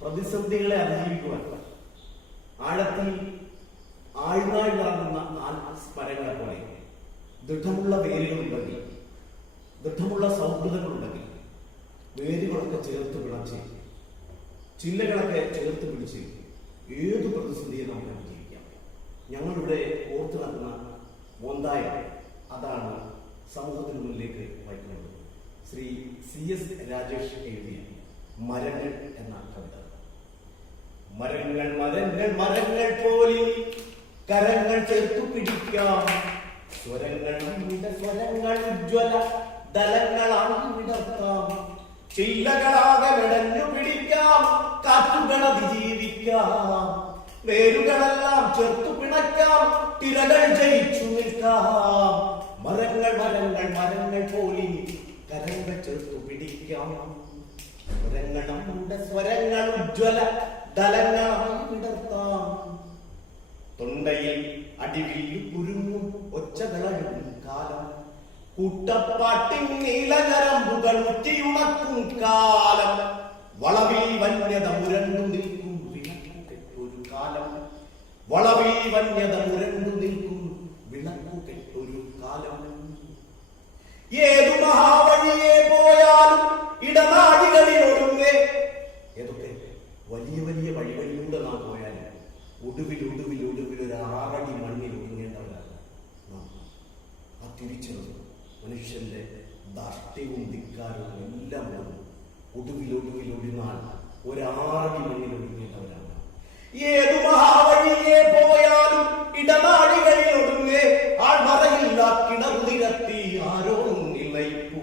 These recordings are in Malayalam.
പ്രതിസന്ധികളെ അതിജീവിക്കുവാൻ ആഴത്തിൽ ആഴ്ന്നാഴ്ന്നിറങ്ങുന്ന മരങ്ങളെ പോലെ ദൃഢമുള്ള വേരുകളുണ്ടെങ്കിൽ, ദൃഢമുള്ള സൗഹൃദങ്ങളുണ്ടെങ്കിൽ വേരുകളൊക്കെ ചേർത്ത് പിണച്ച്, ചില്ലകളൊക്കെ ചേർത്ത് പിടിച്ച് ഏതു പ്രതിസന്ധിയെ നമുക്ക് അതിജീവിക്കാം. ഞങ്ങളിവിടെ ഓർത്തു നടക്കുന്ന മോന്തായ അതാണ് സമൂഹത്തിന് മുന്നിലേക്ക് വയ്ക്കുന്നത്. ശ്രീ CS രാജേഷ് എഴുതിയ മരങ്ങൾ എന്ന കവിത. മരങ്ങൾ മരങ്ങൾ മരങ്ങൾ പോലെ കരങ്ങൾ ചേർത്തു പിടിക്കാം, സ്വരങ്ങൾ നമ്മുടെ സ്വരങ്ങൾ ഉജ്ജ്വല ദലങ്ങളായി വിടർത്താം, ചില്ലകളാകെ മെടഞ്ഞു പിടിക്കാം, കാറ്റുകൾ അതിജീവിക്കാം, വേരുകളെല്ലാം ചേർത്തു പിണക്കാം, തിരകൾ ജയിച്ചു നിൽക്കാം. മരങ്ങൾ മരങ്ങൾ മരങ്ങൾ പോലെ കരങ്ങൾ ചേർത്തു പിടിക്കാം, സ്വരങ്ങൾ നമ്മുടെ സ്വരങ്ങൾ ഉജ്ജ്വല ദലങ്ങളായി വിടർത്താം. തൊണ്ടയിൽ അടിവിൽ കുരുങ്ങും ഒച്ചകളഴും കാലം, കൂട്ടപ്പാട്ടിൻ നീലകരമ്പുകൾ ഉറ്റിയുണക്കും കാലം, വളവിൽ വന്യത മുരണ്ടു നിൽക്കും വിളക്കു കെട്ടൊരു കാലം, വളവിൽ വന്യത മുരണ്ടു നിൽക്കും വിളക്കു കെട്ടൊരു കാലം. ഏതു മഹാവഴിയെ പോയാലും ഇടനാഴികളിലൊടുങ്ങേ, ഏതൊക്കെ വലിയ വലിയ വഴികളിലൂടെ നാം പോയാലും ഒടുവിൽ ഒടുവിൽ ഒടുവിൽ ഒരു 6 അടി മണ്ണിൽ ഒടുങ്ങേണ്ടവരാണ് നാം. ആ തിരിച്ചറിവ് മനുഷ്യന്റെ ധാർഷ്ട്യവും ധിക്കാരവും എല്ലാം ഒടുവിൽ ഒടുവിൽ ഒടുങ്ങാൻ ഒരു 6 അടി മണ്ണിൽ ഒടുങ്ങേണ്ടവരാണ്. ഏതു മഹാവഴിയെ പോയാലും ഇടനാഴികളിൽ ഒടുങ്ങേ, ആൾമറയില്ല കിണറു നിരത്തി ആരോന്നില്ലയിപ്പൂ,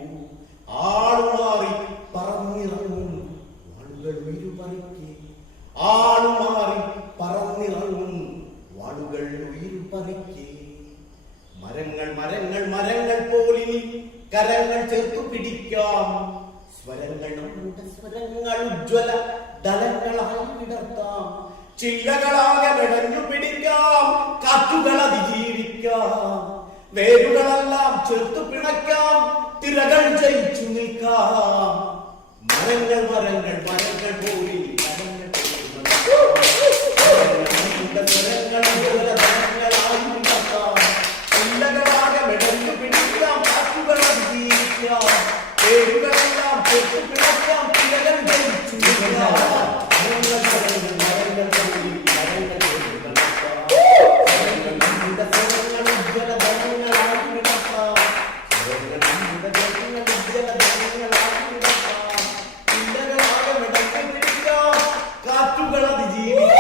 ആളുമാറി പറന്നിറങ്ങും വാളുകൾ ഉയരുപറിക്കേ, ആളുമാറി പറന്നിറങ്ങും വാളുകൾ ഉയരുപറിക്കേ. മരങ്ങൾ മരങ്ങൾ മരങ്ങൾ പോലിനി കരങ്ങൾ ചേർത്തു പിടിക്കാം, സ്വരങ്ങൾ നമ്മുടെ സ്വരങ്ങൾ ഉജ്ജ്വല ദലങ്ങളായി വിടർത്താം, ചില്ലകളാകെ മെടഞ്ഞു പിടിക്കാം, കാറ്റുകൾ അതിജീവിക്കാം, വേരുകളെല്ലാം ചേർത്തു പിണക്കാം, തിരകൾ ജയിച്ചു നിൽക്കാം. മരങ്ങൾ മരങ്ങൾ മരങ്ങൾ പോയി മരങ്ങൾ സ്വരങ്ങളായി വിടർത്താം, ചില്ലകളാകെ മെടഞ്ഞു പിടിക്കാം, കാറ്റുകൾ അതിജീവിക്കാം, വേരുകളെല്ലാം ചേർത്തു പിണക്കാം, തിരകൾ ജയിച്ചു നിൽക്കാം. കാറ്റുകൾ അതിജീവിക്കാം.